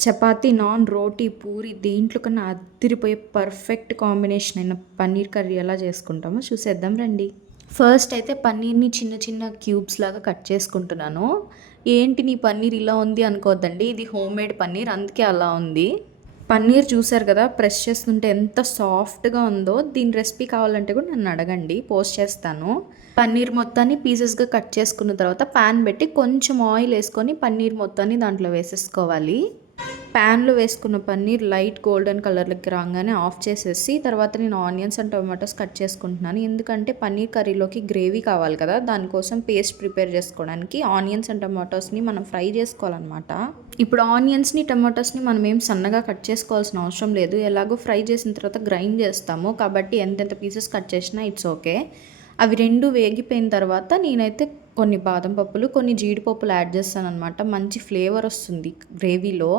Chapati, non, రోటీ, పూరి దేంట్లో కన్నా అదిరిపోయే పర్ఫెక్ట్ కాంబినేషన్ అయిన పన్నీర్ కర్రీ ఎలా చేసుకుంటామో చూసేద్దాం రండి. ఫస్ట్ అయితే పన్నీర్‌ని చిన్న చిన్న క్యూబ్స్ లాగా కట్ చేసుకుంటున్నాను. ఏంటి నీ పన్నీర్ ఇలా ఉంది అనుకోవద్దండి. ఇది హోమ్‌మేడ్ పన్నీర్ అందుకే అలా ఉంది. పన్నీర్ చూసారు కదా! ప్రెస్ చేస్తుంటే ఎంత సాఫ్ట్‌గా ఉందో. దీని రెసిపీ కావాలంటే కూడా నన్ను అడగండి, పోస్ట్ చేస్తాను. పన్నీర్ మొత్తాన్ని పీసెస్‌గా కట్ చేసుకున్న తర్వాత పాన్ పెట్టి కొంచెం ఆయిల్ వేసుకొని పన్నీర్ మొత్తాన్ని దాంట్లో వేసేసుకోవాలి. ప్యాన్లో వేసుకున్న పన్నీర్ లైట్ గోల్డెన్ కలర్‌లోకి రాగానే ఆఫ్ చేసేసి తర్వాత నేను ఆనియన్స్ అండ్ టొమాటోస్ కట్ చేసుకుంటున్నాను. ఎందుకంటే పన్నీర్ కర్రీలోకి గ్రేవీ కావాలి కదా! దానికోసం పేస్ట్ ప్రిపేర్ చేసుకోవడానికి ఆనియన్స్ అండ్ టొమాటోస్ని మనం ఫ్రై చేసుకోవాలన్నమాట. ఇప్పుడు ఆనియన్స్ని టొమాటోస్ని మనం ఏం సన్నగా కట్ చేసుకోవాల్సిన అవసరం లేదు. ఎలాగో ఫ్రై చేసిన తర్వాత గ్రైండ్ చేస్తాము కాబట్టి ఎంతెంత పీసెస్ కట్ చేసినా ఇట్స్ ఓకే. అవి రెండు వేగిపోయిన తర్వాత నేనైతే కొన్ని బాదం పప్పులు, కొన్ని జీడిపప్పులు యాడ్ చేస్తానన్నమాట. మంచి ఫ్లేవర్ వస్తుంది గ్రేవీలో.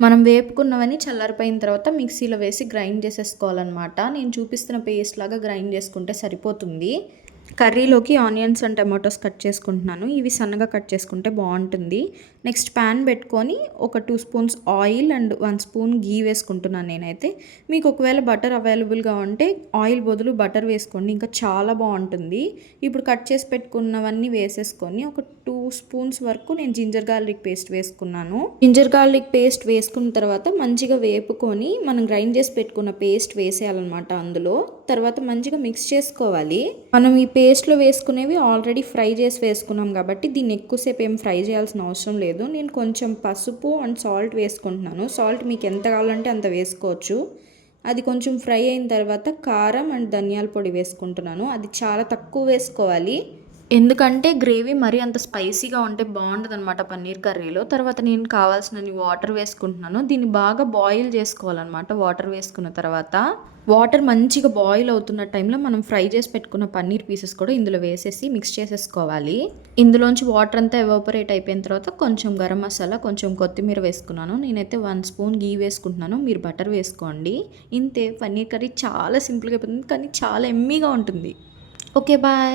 మనం వేపుకున్నవన్నీ చల్లారిపోయిన తర్వాత మిక్సీలో వేసి గ్రైండ్ చేసేసుకోవాలన్నమాట. నేను చూపిస్తున్న పేస్ట్ లాగా గ్రైండ్ చేసుకుంటే సరిపోతుంది. కర్రీలోకి ఆనియన్స్ అండ్ టమాటోస్ కట్ చేసుకుంటున్నాను. ఇవి సన్నగా కట్ చేసుకుంటే బాగుంటుంది. నెక్స్ట్ ప్యాన్ పెట్టుకొని ఒక 2 స్పూన్స్ ఆయిల్ అండ్ 1 స్పూన్ గీ వేసుకుంటున్నాను నేనైతే. మీకు ఒకవేళ బటర్ అవైలబుల్గా ఉంటే ఆయిల్ బదులు బటర్ వేసుకోండి, ఇంకా చాలా బాగుంటుంది. ఇప్పుడు కట్ చేసి పెట్టుకున్నవన్నీ వేసేసుకొని ఒక 2 స్పూన్స్ వరకు నేను జింజర్ గార్లిక్ పేస్ట్ వేసుకున్నాను. జింజర్ గార్లిక్ పేస్ట్ వేసుకున్న తర్వాత మంచిగా వేపుకొని మనం గ్రైండ్ చేసి పెట్టుకున్న పేస్ట్ వేసేయాలన్నమాట అందులో. తర్వాత మంచిగా మిక్స్ చేసుకోవాలి. మనం ఈ పేస్ట్లో వేసుకునేవి ఆల్రెడీ ఫ్రై చేసి వేసుకున్నాం కాబట్టి దీన్ని ఎక్కువసేపు ఏం ఫ్రై చేయాల్సిన అవసరం లేదు. నేను కొంచెం పసుపు అండ్ సాల్ట్ వేసుకుంటున్నాను. సాల్ట్ మీకు ఎంత కావాలంటే అంత వేసుకోవచ్చు. అది కొంచెం ఫ్రై అయిన తర్వాత కారం అండ్ ధనియాల పొడి వేసుకుంటున్నాను. అది చాలా తక్కువ వేసుకోవాలి, ఎందుకంటే గ్రేవీ మరీ అంత స్పైసీగా ఉంటే బాగుండదు అనమాట పన్నీర్ కర్రీలో. తర్వాత నేను కావాల్సినన్ని వాటర్ వేసుకుంటున్నాను. దీన్ని బాగా బాయిల్ చేసుకోవాలన్నమాట. వాటర్ వేసుకున్న తర్వాత వాటర్ మంచిగా బాయిల్ అవుతున్న టైంలో మనం ఫ్రై చేసి పెట్టుకున్న పన్నీర్ పీసెస్ కూడా ఇందులో వేసేసి మిక్స్ చేసేసుకోవాలి. ఇందులోంచి వాటర్ అంతా ఎవాపరేట్ అయిపోయిన తర్వాత కొంచెం గరం మసాలా, కొంచెం కొత్తిమీర వేసుకున్నాను. నేనైతే 1 స్పూన్ గీ వేసుకుంటున్నాను. మీరు బటర్ వేసుకోండి. ఇంతే, పన్నీర్ కర్రీ చాలా సింపుల్గా అయిపోతుంది కానీ చాలా ఎమ్మీగా ఉంటుంది. Okay, bye.